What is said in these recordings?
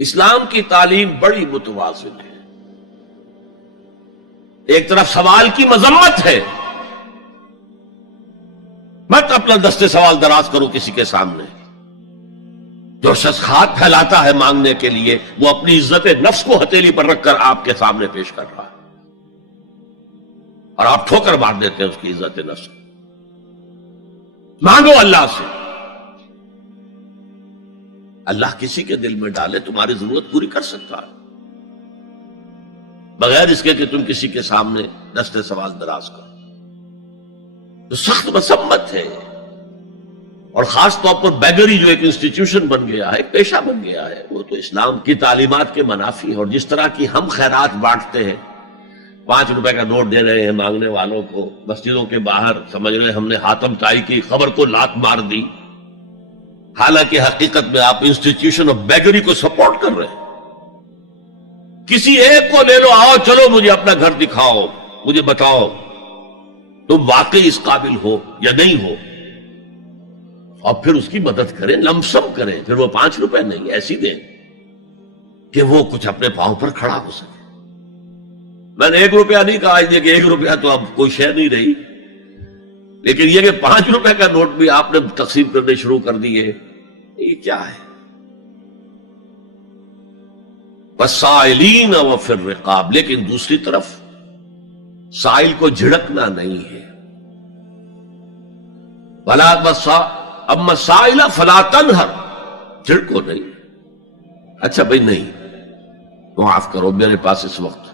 اسلام کی تعلیم بڑی متوازن ہے. ایک طرف سوال کی مذمت ہے، مت اپنا دستے سوال دراز کرو کسی کے سامنے. جو شخص ہاتھ پھیلاتا ہے مانگنے کے لیے وہ اپنی عزت نفس کو ہتھیلی پر رکھ کر آپ کے سامنے پیش کر رہا ہے، اور آپ ٹھوکر مار دیتے ہیں اس کی عزت نفس. مانگو اللہ سے، اللہ کسی کے دل میں ڈالے تمہاری ضرورت پوری کر سکتا ہے، بغیر اس کے کہ تم کسی کے سامنے دستے سوال دراز کرو. تو سخت مذمت ہے. اور خاص طور پر بیگری جو ایک انسٹیٹیوشن بن گیا ہے، ایک پیشہ بن گیا ہے، وہ تو اسلام کی تعلیمات کے منافی ہے. اور جس طرح کی ہم خیرات بانٹتے ہیں، 5 روپے کا نوٹ دے رہے ہیں مانگنے والوں کو مسجدوں کے باہر، سمجھ رہے ہم نے حاتم طائی کی خبر کو لات مار دی، حالانکہ حقیقت میں آپ انسٹیٹیوشن آف بیگری کو سپورٹ کر رہے ہیں. کسی ایک کو لے لو، آؤ چلو مجھے اپنا گھر دکھاؤ، مجھے بتاؤ تم واقعی اس قابل ہو یا نہیں ہو، اور پھر اس کی مدد کریں، لمسم کریں. پھر وہ 5 روپے نہیں ایسی دیں کہ وہ کچھ اپنے پاؤں پر کھڑا ہو سکے. میں نے 1 روپیہ نہیں کہا کہ 1 روپیہ تو اب کوئی شے نہیں رہی، لیکن یہ کہ 5 روپے کا نوٹ بھی آپ نے تقسیم کرنے شروع کر دیے، یہ کیا ہے؟ وَالسَّائِلِينَ وَفِي الرِّقَابِ. لیکن دوسری طرف سائل کو جھڑکنا نہیں ہے. اما السائل فلا تنہر، جھڑکو نہیں. اچھا بھائی نہیں، معاف کرو، میرے پاس اس وقت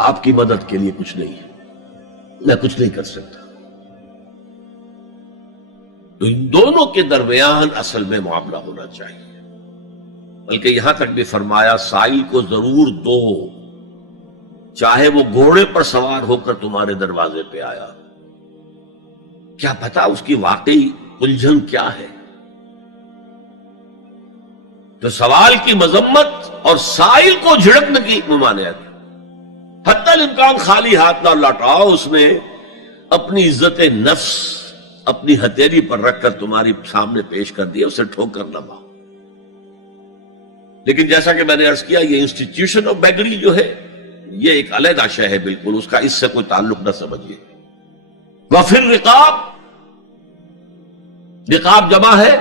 آپ کی مدد کے لیے کچھ نہیں ہے، میں کچھ نہیں کر سکتا. تو ان دونوں کے درمیان اصل میں معاملہ ہونا چاہیے. بلکہ یہاں تک بھی فرمایا سائل کو ضرور دو، چاہے وہ گھوڑے پر سوار ہو کر تمہارے دروازے پہ آیا. کیا پتا اس کی واقعی الجھن کیا ہے. تو سوال کی مذمت اور سائل کو جھڑکنے کی ممانعت. حتی الامکان خالی ہاتھ نہ لوٹاؤ، اس نے اپنی عزت نفس اپنی ہتھیلی پر رکھ کر تمہاری سامنے پیش کر دیا، اسے ٹھوکر نہ مارو. لیکن جیسا کہ میں نے عرض کیا، یہ انسٹیٹیوشن آف بیگری جو ہے یہ ایک علیحدہ شے ہے، بالکل اس کا اس سے کوئی تعلق نہ سمجھیے. وَفِي الرِّقَابِ، رقاب جمع ہے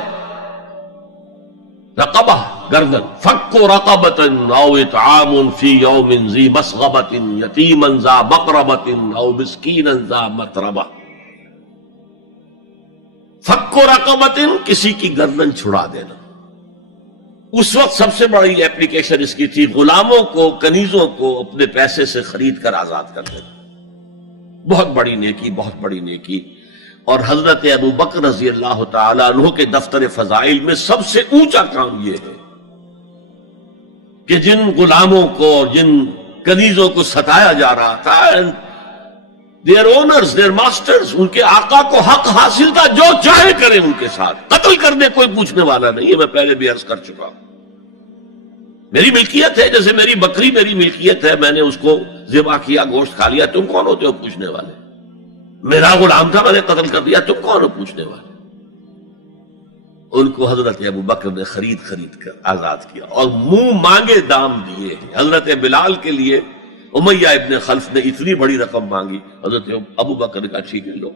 رقبہ، گردن. فَكُّ رَقَبَةٍ أَوْ إِطْعَامٌ فِي يَوْمٍ ذِي مَسْغَبَةٍ يَتِيمًا ذَا مَقْرَبَةٍ أَوْ مِسْكِينًا ذَا مَتْرَبَةٍ. فَكُّ رَقَبَةٍ، کسی کی گردن چھڑا دینا. اس وقت سب سے بڑی ایپلیکیشن اس کی تھی غلاموں کو، کنیزوں کو اپنے پیسے سے خرید کر آزاد کر دینا. بہت بڑی نیکی، بہت بڑی نیکی. اور حضرت ابو بکر رضی اللہ تعالیٰ عنہ کے دفتر فضائل میں سب سے اونچا کام یہ ہے کہ جن غلاموں کو اور جن کنیزوں کو ستایا جا رہا تھا، their owners, their masters، ان کے آقا کو حق حاصل تھا، جو چاہے کریں ان کے ساتھ، قتل کرنے کوئی پوچھنے والا نہیں ہے. میں پہلے بھی عرض کر چکا ہوں، میری ملکیت ہے، جیسے میری بکری میری ملکیت ہے، میں نے اس کو ذبح کیا، گوشت کھا لیا، تم کون ہوتے ہو پوچھنے والے؟ میرا غلام تھا، میں نے قتل کر دیا، تم کون ہو پوچھنے والے؟ ان کو حضرت ابو بکر نے خرید کر آزاد کیا اور منہ مانگے دام دیے. حضرت بلال کے لیے امیہ ابن خلف نے اتنی بڑی رقم مانگی، حضرت ابو بکر نے کہا ٹھیک ہے لو.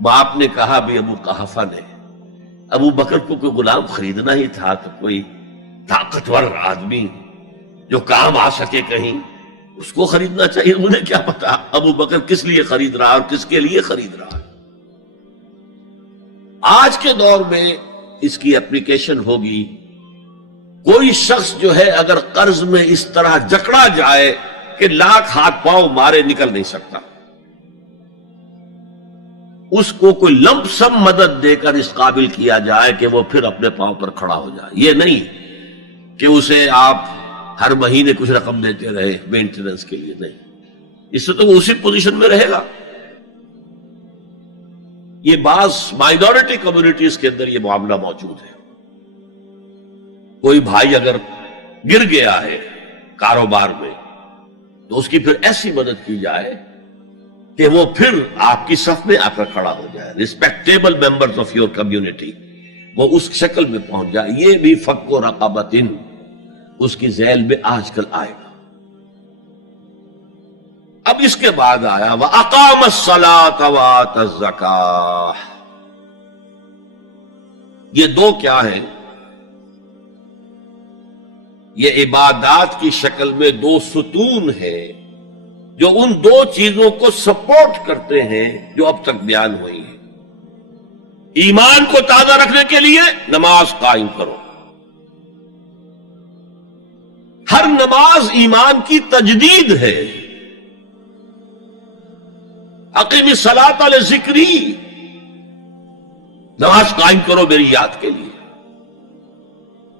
باپ نے کہا بھی ابو قحافہ نے، ابو بکر کو کوئی غلام خریدنا ہی تھا تو کوئی طاقتور آدمی جو کام آ سکے کہیں، اس کو خریدنا چاہیے. انہیں کیا پتا ابو بکر کس لیے خرید رہا اور کس کے لیے خرید رہا. آج کے دور میں اس کی اپلیکیشن ہوگی. کوئی شخص جو ہے اگر قرض میں اس طرح جکڑا جائے کہ لاکھ ہاتھ پاؤں مارے نکل نہیں سکتا، اس کو کوئی لمپ سم مدد دے کر اس قابل کیا جائے کہ وہ پھر اپنے پاؤں پر کھڑا ہو جائے. یہ نہیں کہ اسے آپ ہر مہینے کچھ رقم دیتے رہے مینٹیننس کے لیے، نہیں، اس سے تو وہ اسی پوزیشن میں رہے گا. یہ بعض مائنورٹی کمیونٹیز کے اندر یہ معاملہ موجود ہے. کوئی بھائی اگر گر گیا ہے کاروبار میں تو اس کی پھر ایسی مدد کی جائے کہ وہ پھر آپ کی صف میں آ کر کھڑا ہو جائے. Respectable members of your community, وہ اس شکل میں پہنچ جائے. یہ بھی فک و رقبۃ اس کی ذیل میں آج کل آئے گا. اب اس کے بعد آیا وَأَقَامَ الصَّلَاةَ وَآتَى الزَّكَاةَ. یہ دو کیا ہیں؟ یہ عبادات کی شکل میں دو ستون ہیں جو ان دو چیزوں کو سپورٹ کرتے ہیں جو اب تک بیان ہوئی ہیں. ایمان کو تازہ رکھنے کے لیے نماز قائم کرو. ہر نماز ایمان کی تجدید ہے. اقیم الصلاۃ لذکری، نماز قائم کرو میری یاد کے لیے.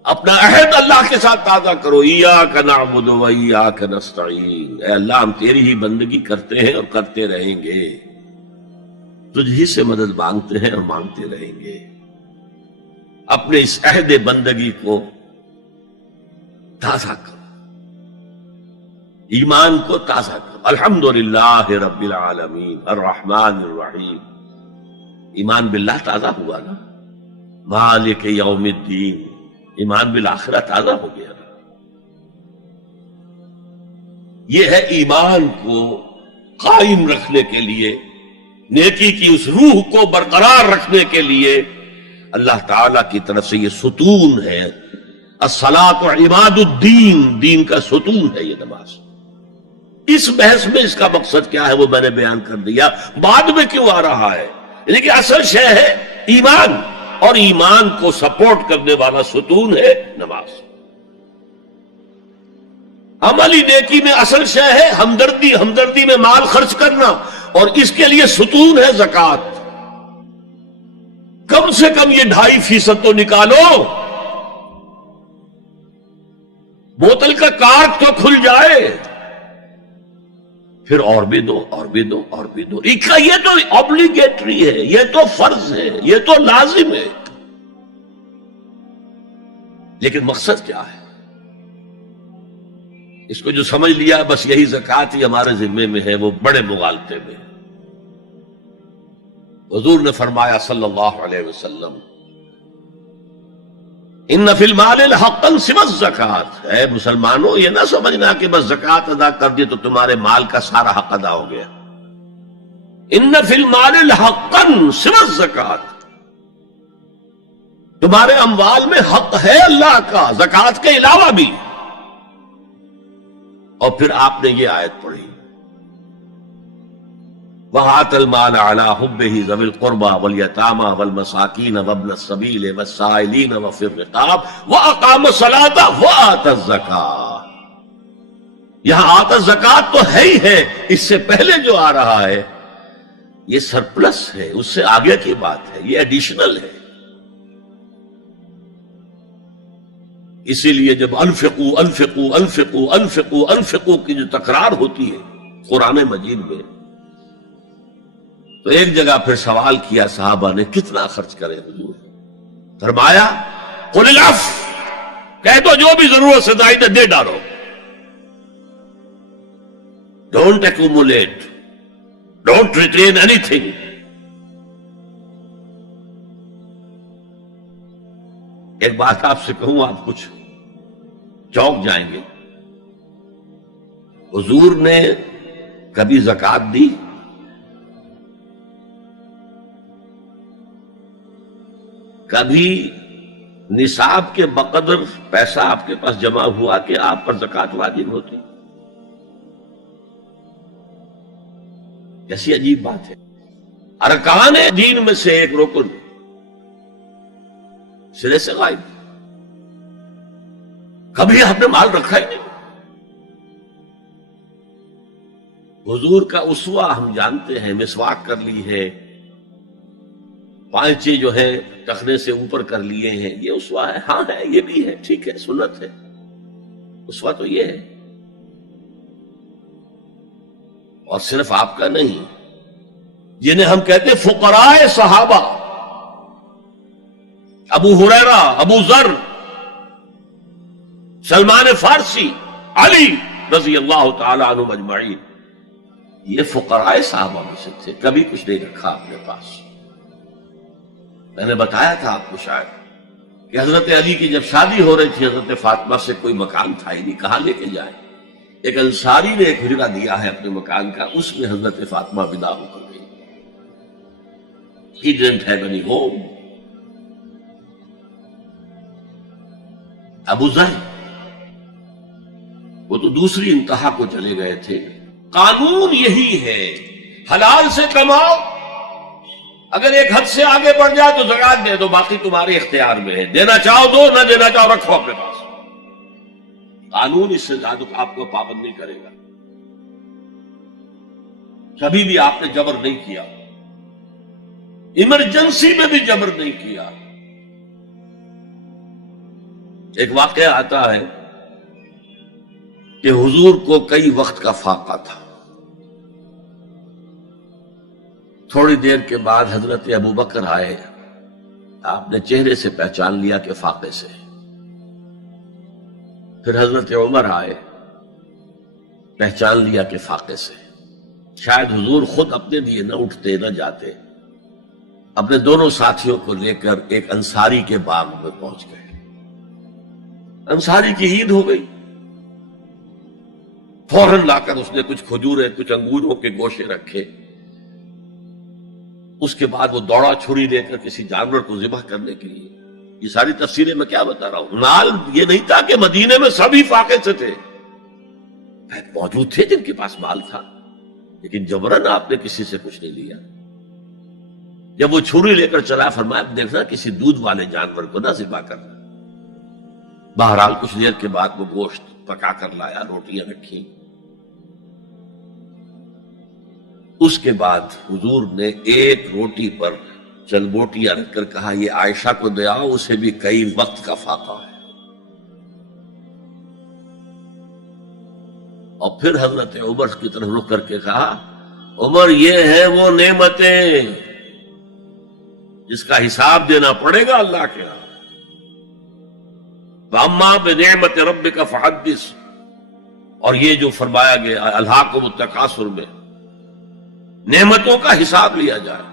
اپنا عہد اللہ کے ساتھ تازہ کرو. ایاک نعبد و ایاک نستعین، اے اللہ ہم تیری ہی بندگی کرتے ہیں اور کرتے رہیں گے، تجھ ہی سے مدد مانگتے ہیں اور مانگتے رہیں گے. اپنے اس عہد بندگی کو تازہ کرو، ایمان کو تازہ کرو. الحمدللہ رب العالمین الرحمن الرحیم. ایمان باللہ تازہ ہوا نا. مالک یوم الدین، ایمان بالآخرہ تازہ ہو گیا نا. یہ ہے ایمان کو قائم رکھنے کے لیے، نیکی کی اس روح کو برقرار رکھنے کے لیے اللہ تعالی کی طرف سے یہ ستون ہے. الصلاۃ عماد الدین، دین کا ستون ہے یہ نماز. اس بحث میں اس کا مقصد کیا ہے وہ میں نے بیان کر دیا. بعد میں کیوں آ رہا ہے؟ یعنی کہ اصل شے ہے ایمان، اور ایمان کو سپورٹ کرنے والا ستون ہے نماز. عملی نیکی میں اصل شے ہے ہمدردی، ہمدردی میں مال خرچ کرنا، اور اس کے لیے ستون ہے زکوٰۃ. کم سے کم یہ 2.5% تو نکالو، بوتل کا کارک تو کھل جائے، پھر اور بھی دو اور بھی دو اور بھی دو. یہ تو obligatory ہے، یہ تو فرض ہے، یہ تو لازم ہے. لیکن مقصد کیا ہے؟ اس کو جو سمجھ لیا بس یہی زکوٰۃ ہی ہمارے ذمے میں ہے، وہ بڑے مغالطے میں. حضور نے فرمایا صلی اللہ علیہ وسلم ان فی المال حقا سوى الزکوٰۃ. اے مسلمانوں یہ نہ سمجھنا کہ بس زکوٰۃ ادا کر دی تو تمہارے مال کا سارا حق ادا ہو گیا. ان فی المال حقا سوى الزکوٰۃ، تمہارے اموال میں حق ہے اللہ کا زکوٰۃ کے علاوہ بھی. اور پھر آپ نے یہ آیت پڑھی وَآتَى الْمَالَ عَلَىٰ حُبِّهِ ذَوِي الْقُرْبَىٰ وَالْيَتَامَىٰ وَالْمَسَاكِينَ وَابْنَ السَّبِيلِ وَالسَّائِلِينَ وَفِي الرِّقَابِ وَأَقَامَ الصَّلَاةَ وَآتَى الزَّكَاةَ. یہاں آتَى الزَّكَاةَ تو ہے ہی ہے، اس سے پہلے جو آ رہا ہے یہ سرپلس ہے، اس سے آگے کی بات ہے، یہ ایڈیشنل ہے. اسی لیے جب انفقوا انفقوا انفقوا انفقوا انفقوا کی جو تکرار ہوتی ہے قرآن مجید میں، تو ایک جگہ پھر سوال کیا صحابہ نے کتنا خرچ کرے حضور؟ فرمایا قل العفو، کہہ دو جو بھی ضرورت سے زائد دے ڈالو. Don't accumulate, don't retain any thing. ایک بات آپ سے کہوں، آپ کچھ چونک جائیں گے. حضور نے کبھی زکوٰۃ دی؟ کبھی نصاب کے بقدر پیسہ آپ کے پاس جمع ہوا کہ آپ پر زکوٰۃ واجب ہوتی؟ ایسی عجیب بات ہے. ارکان دین میں سے ایک رکن سرے سے غائب. کبھی آپ نے مال رکھا ہی نہیں. حضور کا اسوہ ہم جانتے ہیں، مسواک کر لی ہے، پانچے جو ہے ٹخنے سے اوپر کر لیے ہیں، یہ اسوہ ہے. ہاں ہے، یہ بھی ہے، ٹھیک ہے، سنت ہے. اسوہ تو یہ ہے. اور صرف آپ کا نہیں، جنہیں ہم کہتے فقراء صحابہ، ابو ہریرہ، ابو ذر، سلمان فارسی، علی رضی اللہ تعالی عنہ اجمعین، یہ فقراء صحابہ میں سے تھے. کبھی کچھ نہیں رکھا اپنے پاس. میں نے بتایا تھا آپ کو شاید کہ حضرت علی کی جب شادی ہو رہی تھی حضرت فاطمہ سے کوئی مکان تھا ہی نہیں، کہاں لے کے جائیں؟ ایک انصاری نے ایک حجرہ دیا ہے اپنے مکان کا، اس میں حضرت فاطمہ ودا ہو کر گئی. He didn't have any home. ابو ذر وہ تو دوسری انتہا کو چلے گئے تھے. قانون یہی ہے، حلال سے کماؤ، اگر ایک حد سے آگے بڑھ جائے تو زکات دے دو، باقی تمہارے اختیار میں ہے، دینا چاہو دو، نہ دینا چاہو رکھو اپنے پاس. قانون اس سے زیادہ آپ کو پابند نہیں کرے گا. کبھی بھی آپ نے جبر نہیں کیا، ایمرجنسی میں بھی جبر نہیں کیا. ایک واقعہ آتا ہے کہ حضور کو کئی وقت کا فاقہ تھا. تھوڑی دیر کے بعد حضرت ابو بکر آئے، آپ نے چہرے سے پہچان لیا کہ فاقے سے. پھر حضرت عمر آئے، پہچان لیا کہ فاقے سے. شاید حضور خود اپنے لیے نہ اٹھتے نہ جاتے، اپنے دونوں ساتھیوں کو لے کر ایک انصاری کے باغ میں پہنچ گئے. انصاری کی عید ہو گئی، فوراً لا کر اس نے کچھ کھجوریں کچھ انگوروں کے گوشے رکھے. اس کے بعد وہ دوڑا چھری لے کر کسی جانور کو ذبح کرنے کے لیے. یہ ساری تفصیلیں میں کیا بتا رہا ہوں. مال یہ نہیں تھا کہ مدینے میں سبھی فاقے سے تھے، موجود تھے جن کے پاس مال تھا، لیکن جبرن آپ نے کسی سے کچھ نہیں لیا. جب وہ چھری لے کر چلا، فرمایا دیکھنا کسی دودھ والے جانور کو نہ ذبح کرنا. بہرحال کچھ دیر کے بعد وہ گوشت پکا کر لایا، روٹیاں رکھی. اس کے بعد حضور نے ایک روٹی پر چند بوٹیاں رکھ کر کہا یہ عائشہ کو دے آؤ، اسے بھی کئی وقت کا فاقہ ہے. اور پھر حضرت عمر کی طرف رخ کر کے کہا عمر یہ ہے وہ نعمتیں جس کا حساب دینا پڑے گا اللہ کے ہاں. وَأَمَّا بِنِعْمَةِ رَبِّكَ فَحَدِّثْ، اور یہ جو فرمایا گیا الہاکم التکاثر میں نعمتوں کا حساب لیا جائے.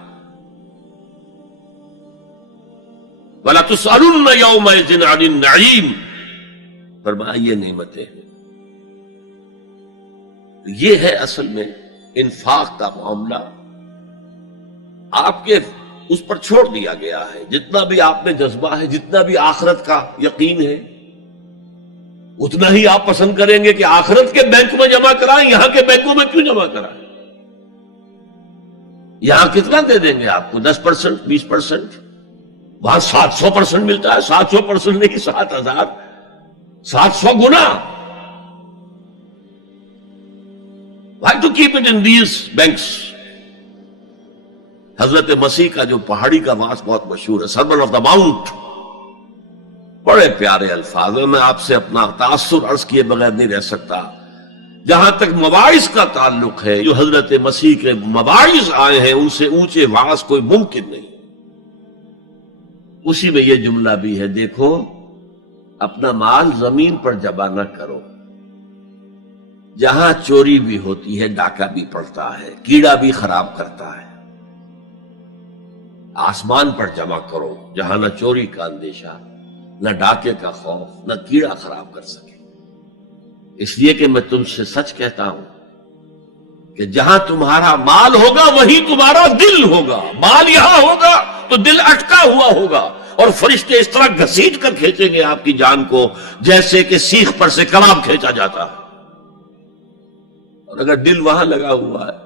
وَلَا تُسْأَلُنَّ يَوْمَئِذٍ عَنِ النَّعِيمِ، فرمایا یہ نعمتیں ہیں. یہ ہے اصل میں انفاق کا معاملہ. آپ کے اس پر چھوڑ دیا گیا ہے. جتنا بھی آپ میں جذبہ ہے، جتنا بھی آخرت کا یقین ہے، اتنا ہی آپ پسند کریں گے کہ آخرت کے بینک میں جمع کرائیں، یہاں کے بینکوں میں کیوں جمع کرائیں. یہاں کتنا دے دیں گے آپ کو؟ 10%، 20%. وہاں 700% ملتا ہے. 700% نہیں، 7000، 700 گنا. Why to keep it in these banks؟ حضرت مسیح کا جو پہاڑی کا واس بہت مشہور ہے، سرمن آف دا ماؤنٹ، بڑے پیارے الفاظ ہیں. میں آپ سے اپنا تاثر عرض کیے بغیر نہیں رہ سکتا. جہاں تک مواعظ کا تعلق ہے، جو حضرت مسیح کے مواعظ آئے ہیں ان سے اونچے واعظ کوئی ممکن نہیں. اسی میں یہ جملہ بھی ہے، دیکھو اپنا مال زمین پر جمع نہ کرو، جہاں چوری بھی ہوتی ہے ڈاکہ بھی پڑتا ہے، کیڑا بھی خراب کرتا ہے. آسمان پر جمع کرو جہاں نہ چوری کا اندیشہ، نہ ڈاکے کا خوف، نہ کیڑا خراب کر سکے. اس لیے کہ میں تم سے سچ کہتا ہوں کہ جہاں تمہارا مال ہوگا وہیں تمہارا دل ہوگا. مال یہاں ہوگا تو دل اٹکا ہوا ہوگا، اور فرشتے اس طرح گھسیٹ کر کھینچیں گے آپ کی جان کو جیسے کہ سیخ پر سے کباب کھینچا جاتا ہے. اور اگر دل وہاں لگا ہوا ہے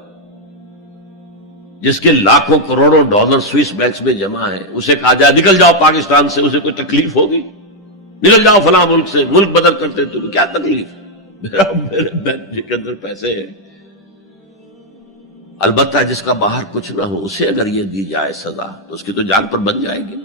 جس کے لاکھوں کروڑوں ڈالر سوئس بینکس میں جمع ہے، اسے کہا جائے نکل جاؤ پاکستان سے، اسے کوئی تکلیف ہوگی؟ نکل جاؤ فلاں ملک سے، ملک بدل کرتے تو کیا تکلیف؟ میرے بینک کے اندر پیسے ہیں. البتہ جس کا باہر کچھ نہ ہو، اسے اگر یہ دی جائے سزا تو اس کی تو جان پر بن جائے گی.